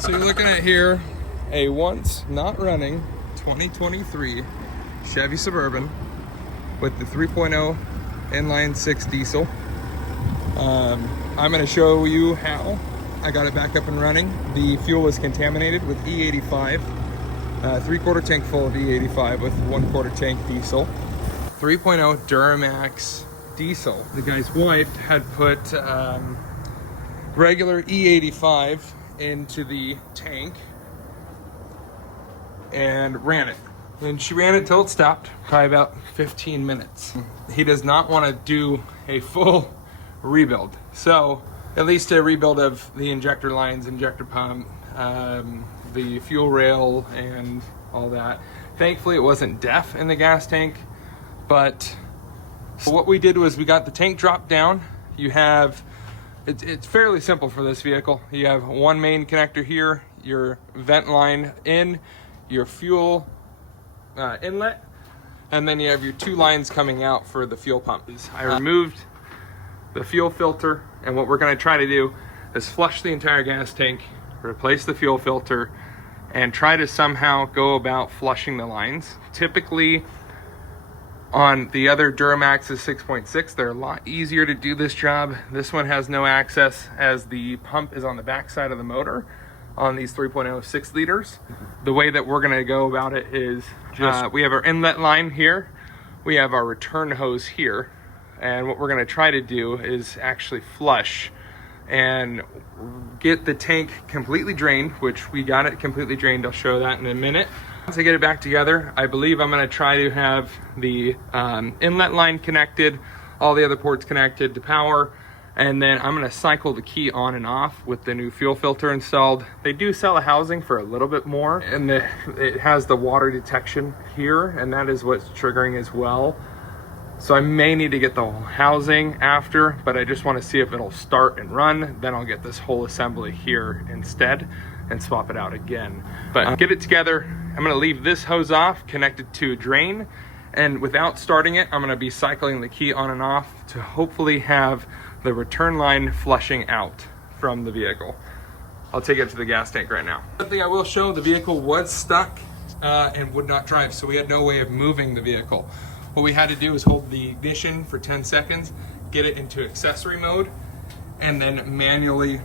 So you're looking at here a once not running 2023 Chevy Suburban with the 3.0 inline 6 diesel. I'm going to show you how I got it back up and running. The fuel was contaminated with E85, 3/4 tank full of E85 with 1/4 tank diesel. 3.0 Duramax diesel. The guy's wife had put regular E85 into the tank and ran it. And she ran it till it stopped, probably about 15 minutes. He does not want to do a full rebuild. So at least a rebuild of the injector lines, injector pump, the fuel rail and all that. Thankfully it wasn't DEF in the gas tank, but what we did was we got the tank dropped down. You have, it's fairly simple for this vehicle. You have one main connector here, your vent line in, your fuel inlet, and then you have your two lines coming out for the fuel pump. I removed the fuel filter, and what we're going to try to do is flush the entire gas tank, replace the fuel filter, and try to somehow go about flushing the lines. Typically on the other Duramax's 6.6, they're a lot easier to do this job. This one has no access as the pump is on the back side of the motor on these 3.0 6 liters. The way that we're going to go about it is we have our inlet line here, we have our return hose here, and what we're going to try to do is actually flush and get the tank completely drained, which we got it completely drained. I'll show that in a minute. Once I get it back together, I believe I'm going to try to have the inlet line connected, all the other ports connected to power, and then I'm going to cycle the key on and off with the new fuel filter installed. They do sell a housing for a little bit more, and it has the water detection here, and that is what's triggering as well. So I may need to get the whole housing after, but I just want to see if it'll start and run. Then I'll get this whole assembly here instead and swap it out again. But get it together. I'm going to leave this hose off, connected to a drain, and without starting it, I'm going to be cycling the key on and off to hopefully have the return line flushing out from the vehicle. I'll take it to the gas tank right now. One thing I will show, the vehicle was stuck and would not drive, so we had no way of moving the vehicle. What we had to do is hold the ignition for 10 seconds, get it into accessory mode, and then manually,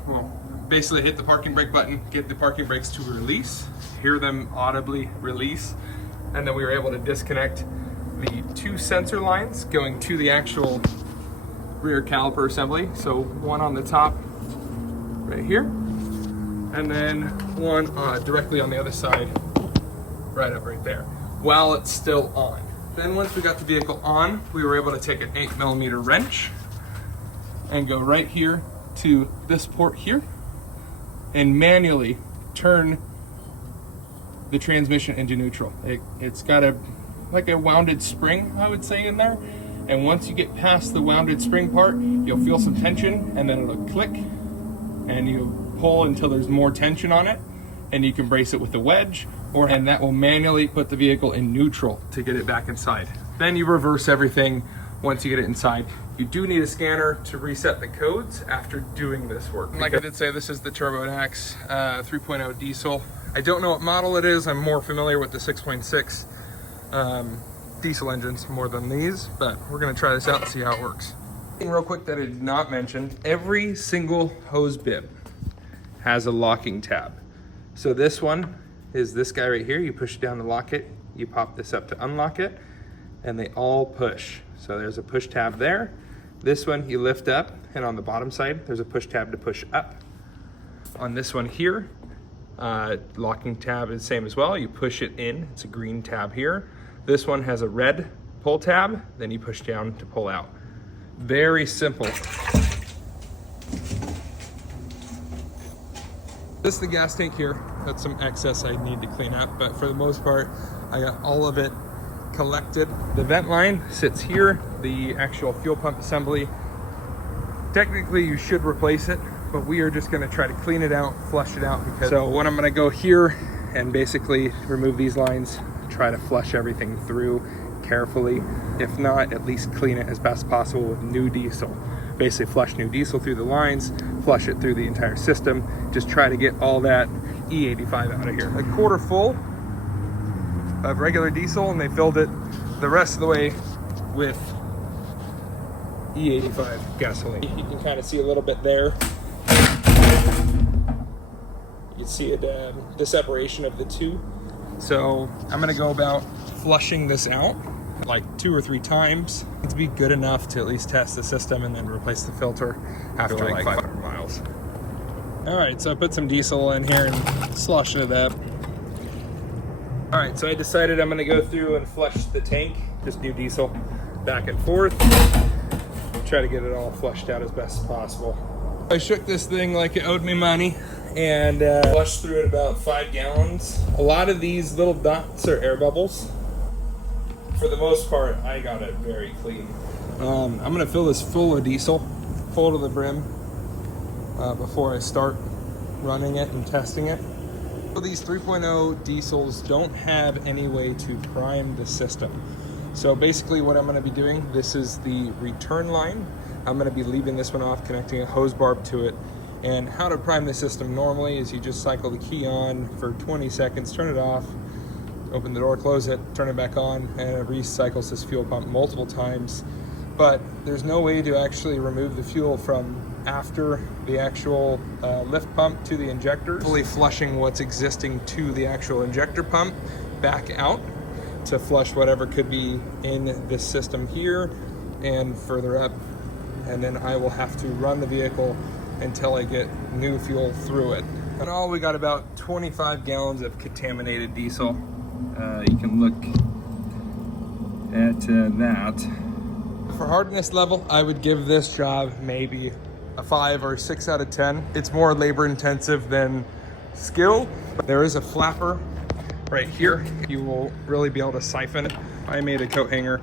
basically hit the parking brake button, get the parking brakes to release, hear them audibly release, and then we were able to disconnect the two sensor lines going to the actual rear caliper assembly. So one on the top right here, and then one directly on the other side, right up right there, while it's still on. Then once we got the vehicle on, we were able to take an 8mm wrench and go right here to this port here and manually turn the transmission into neutral. It's got like a wounded spring, I would say, in there. And once you get past the wounded spring part, you'll feel some tension, and then it'll click, and you pull until there's more tension on it, and you can brace it with a wedge, and that will manually put the vehicle in neutral to get it back inside. Then you reverse everything once you get it inside. You do need a scanner to reset the codes after doing this work. Like I did say, this is the Duramax 3.0 diesel. I don't know what model it is. I'm more familiar with the 6.6 diesel engines more than these, but we're gonna try this out and see how it works. And real quick that I did not mention, every single hose bib has a locking tab. So this one is this guy right here. You push it down to lock it, you pop this up to unlock it, and they all push. So there's a push tab there. This one you lift up, and on the bottom side, there's a push tab to push up. On this one here, locking tab is the same as well. You push it in, it's a green tab here. This one has a red pull tab, then you push down to pull out. Very simple. This is the gas tank here. That's some excess I need to clean up, but for the most part, I got all of it collected. The vent line sits here, the actual fuel pump assembly. Technically, you should replace it, but we are just gonna try to clean it out, flush it out. So what I'm gonna go here and basically remove these lines, try to flush everything through carefully. If not, at least clean it as best possible with new diesel. Basically flush new diesel through the lines, flush it through the entire system. Just try to get all that E85 out of here. A quarter full of regular diesel, and they filled it the rest of the way with E85 gasoline. You can kind of see a little bit there. You can see it, the separation of the two. So I'm gonna go about flushing this out like 2 or 3 times to be good enough to at least test the system and then replace the filter after like 500 miles. All right, so I put some diesel in here and sloshed it up. All right, so I decided I'm gonna go through and flush the tank, just new diesel, back and forth. Try to get it all flushed out as best as possible. I shook this thing like it owed me money and flushed through it about 5 gallons. A lot of these little dots are air bubbles. For the most part, I got it very clean. I'm gonna fill this full of diesel, full to the brim, before I start running it and testing it. So these 3.0 diesels don't have any way to prime the system. So basically what I'm gonna be doing, this is the return line. I'm gonna be leaving this one off, connecting a hose barb to it. And how to prime the system normally is you just cycle the key on for 20 seconds, turn it off, open the door, close it, turn it back on, and it recycles this fuel pump multiple times. But there's no way to actually remove the fuel from after the actual lift pump to the injector, fully flushing what's existing to the actual injector pump back out to flush whatever could be in this system here and further up. And then I will have to run the vehicle until I get new fuel through it. In all, we got about 25 gallons of contaminated diesel. You can look at that. For hardness level, I would give this job maybe a 5 or 6 out of 10. It's more labor intensive than skill. There is a flapper right here. You will really be able to siphon it. I made a coat hanger,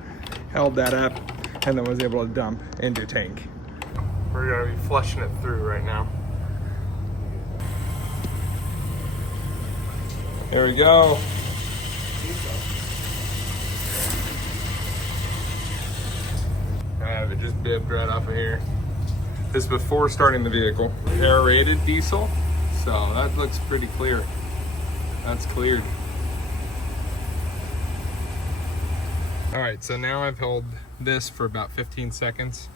held that up, and then was able to dump into tank. We're gonna be flushing it through right now. There we go. I have it just bibbed right off of here. This is before starting the vehicle. Aerated diesel, so that looks pretty clear. That's cleared. All right, so now I've held this for about 15 seconds.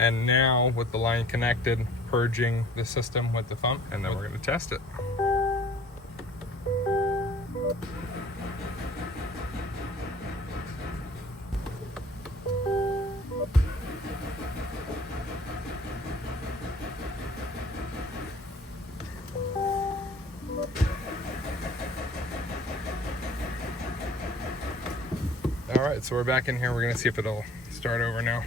And now with the line connected, purging the system with the pump, and then we're gonna test it. All right, so we're back in here. We're gonna see if it'll start over now.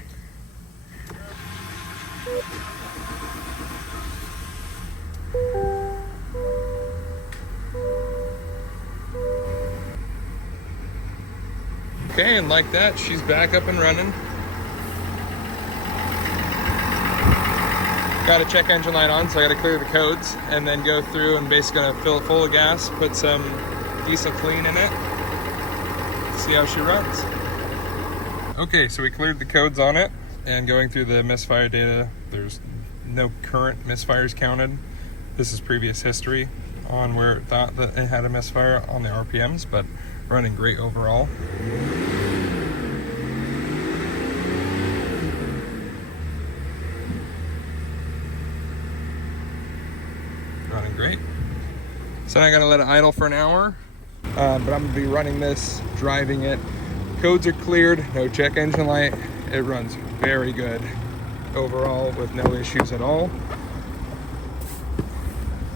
Okay, and like that, she's back up and running. Got a check engine light on, so I gotta clear the codes and then go through and basically gonna fill it full of gas, put some diesel clean in it, see how she runs. Okay, so we cleared the codes on it, and going through the misfire data, there's no current misfires counted. This is previous history on where it thought that it had a misfire on the RPMs, but running great overall. Running great. So now I gotta let it idle for an hour, but I'm gonna be running this, driving it. Codes are cleared, no check engine light. It runs very good overall with no issues at all.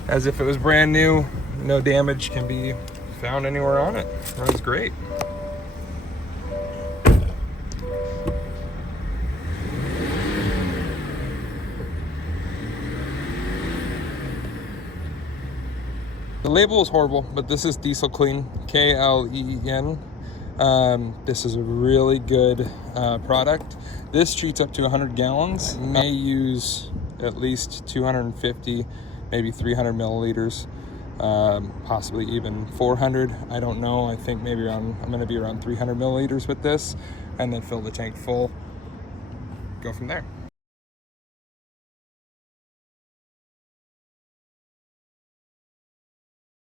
As if it was brand new, no damage can be found anywhere on it. Runs great. The label is horrible, but this is Diesel Clean, K-L-E-E-N. This is a really good product. This treats up to 100 gallons. May use at least 250, maybe 300 milliliters, possibly even 400. I don't know. I think maybe I'm gonna be around 300 milliliters with this, and then fill the tank full. Go from there.